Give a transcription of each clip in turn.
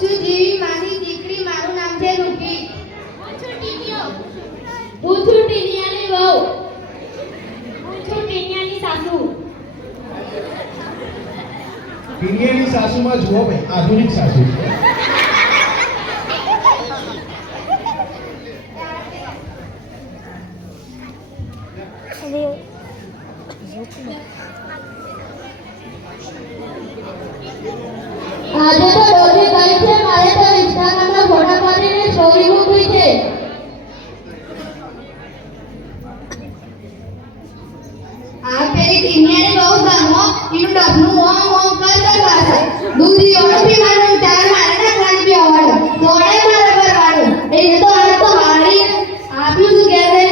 છું જીવી માની દીકરી, મારું નામ છે રૂકી. હું છું ટીનિયો. હું છું ટીનિયાની વહુ. હું છું ટીનિયાની સાસુ. ટીનિયાની સાસુમાં જુઓ ભાઈ આધુનિક સાસુ છે. આજે તો રોજે ગઈ છે, મારે તો ઇન્સ્ટાગ્રામમાં ફોટા પાડીને સ્ટોરી મૂકવી છે. આ પેલી ટીનિયાની વહુ ગામમાં એનું ડબલું ઓમ ઓમ કરશે. દૂધી ઓળો પીવાનું, ચાર મારે નાખવાની પીવાનું, સોડે મારે કરવાનું. એને તો આ તો હારી આપ્યું શું કે છે?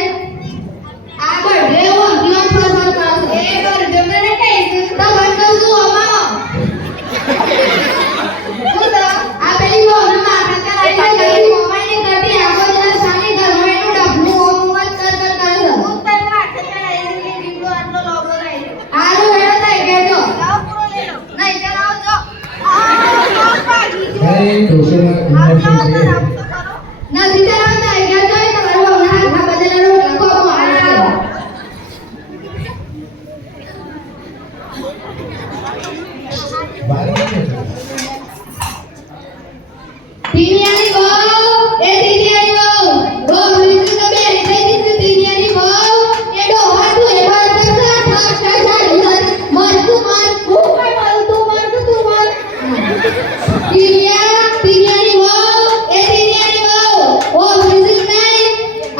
આગળ રેવો જીવન પસાર કરશે. એ કરજો મને કહીશ તો બંધ છું અમા. આ પેલી વહુને માથા કરાવી છે, ગઈ મોબાઈલની કરતી આખો દિવસ સાની ઘરમાં એનું ડબલું ઓમ ઓમ જ કર કરે છે. હું તને માથે ચડાવી દીધી, દીકરો આટલો લોગો લાવી. આનું હેડો થઈ ગયો. લાવ પૂરો લેલો. નહીં ચલાવજો. ભાઈ ડોસેમાં આવ ઇન્જેક્શન છે. નથી ચલાવતા ગયા તો તમારું હમણાં હાથમાં બદલેલો લખો મારા. બાર નથી. ટીનિયાની વહુ, એ ટીનિયાની વહુ, ગો ભૂલી તો બે રીતે દીધી ટીનિયાની વહુ, એ ડોહાતું એ બાર કરતા ઠાક ઠાક મરતું તું મર. ટીનિયાની વહુ, એ ટીનિયાની વહુ, ઓ ભૂલી નહીં.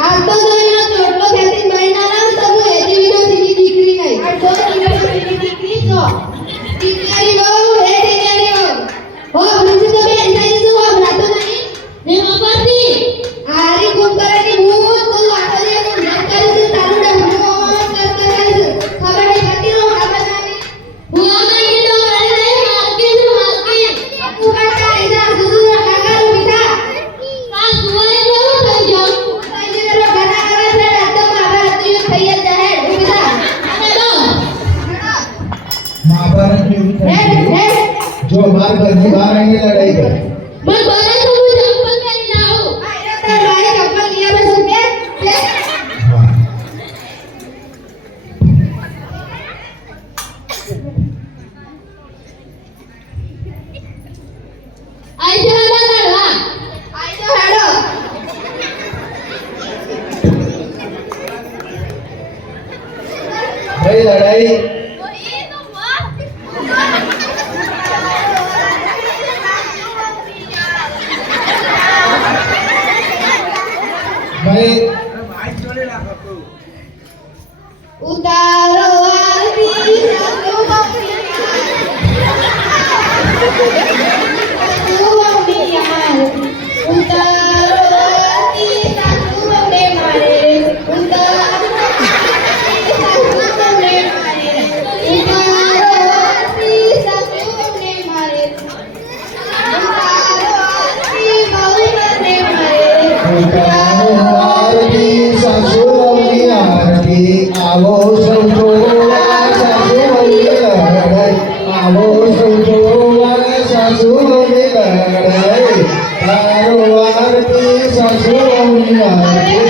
આ તો એનો ચોટલો ખેતી મહિના લાવ તો હું એથી વિનો સીધી દીકરી નહીં. આ તો સીધી દીકરી છો. ટીનિયાની વહુ, એ ટીનિયાની વહુ, ઓ ભૂલી તો બે રીતે દીધું વાપરાતો નહીં. ને વાપરતી આરી કુંકરાની હું તું આખરે હું ન કરીશ તારું ડબલું ઓમ કરતો રહીશ. ખબર નહીં પડતી હું આપણાની હું આમાં તો મારે નહીં માર્કેટ તું કાઢા એના સુસુ કાકા રૂપિયા કા સુવાય તો થઈ જાવ થઈ જરો ઘણા કરે છે આ તો મારા હતું થઈ જ જાય રૂપિયા અને તો મહાભારત જેવું થઈ ગયું. જો માર ઘરની બહાર આવીને લડાઈ કરી. મન બોલે તો હું ચપ્પલ પહેરી લાવું આ એના તાર મારે ચપ્પલ લીયા બસ બે હા. આઈ જો હેડો લડવા આઈ જો હેડો ભાઈ લડાઈ તો એ તો વાહ. ભાઈ ઉતારો આરતી સાસુ બમિયાર ઉતારો આરતી સાસુ બમે મારે ઉતારો સાસુ બમે મારે ઉતારો આરતી સાસુ બમે મારે ઉતારો આરતી બહુ બમે મારે ઉતારો આરતી સાસુની આરતી આવો સૌ જોવા સાસુની લડાઈ આવો સૌ જોવા સાસુની લડાઈ તારો આરતી સાસુની આરતી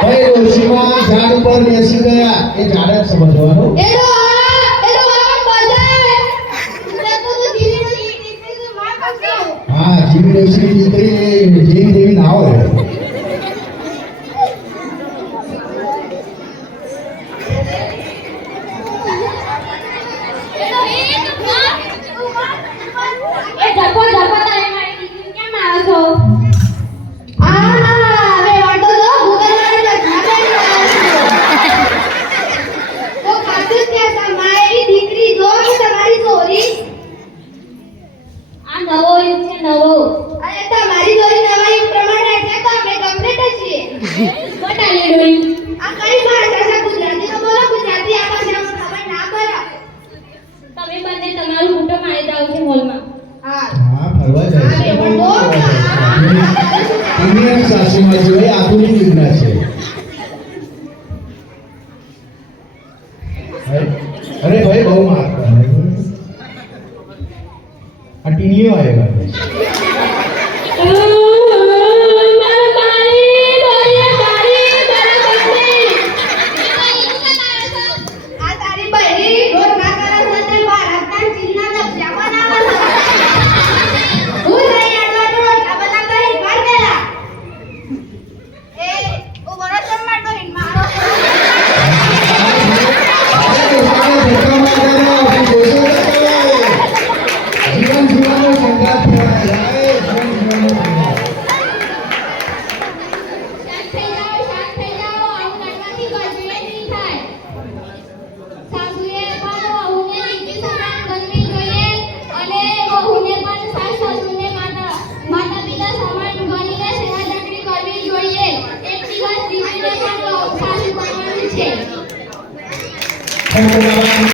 ભાઈ ડોશીમાં ઝાડ ઉપર બેસી ગયા એ ઝાડ જ સમજવાનું. હા જીવી ડોશીની દીકરી જીવી દેવી ના હોય. એ ધક્કો ધક્કો તારે મારી દીકરીને કેમ મારો છો? આ નવો યુગ છે નવો. તમારી જોડી નવા યુગ પ્રમાણે એટલે તો આપણે કમ્પ્લીટ જ છીએ. બટાલી ડોઈ. આ કઈ ભાષા છે? ગુજરાતી તો બોલો, ગુજરાતી આ ભાષામાં ખબર ના પડે. તમે બંને તમારું ફોટો મારી જાવ છે મોલમાં. હા હા ફરવા જાય હા, છે. પણ બહુ ટીવી રાશિમાં છે ભાઈ, આતુરી વિઘ્ન છે. અરે ભાઈ બહુ માર કરે. આ ટીણીઓ આવ્યા છે. આ તારી બહેરી રોજ ના કરે છે તે ભારતના ચીનના નકશા બનાવે છે. હું નહીં આડવાનું રોટલા બનાવતા હિંમત પેલા. એ ઉભરો છે મારતો હિંમત. જીવન જીવવાનો સંઘાત થવાય. શાંત થઈ જાઓ, આવું કરવાથી ગરમીએ નહીં થાય. સાસુએ પણ વહુને દીકરી સમાન ગણવી જોઈએ અને વહુને પણ સાસુને માતા પિતા સમાન ગણીને સેવા ચાકરી કરવી જોઈએ. એક દિવસ દીકરીને પણ સાસુ બનવાનું છે.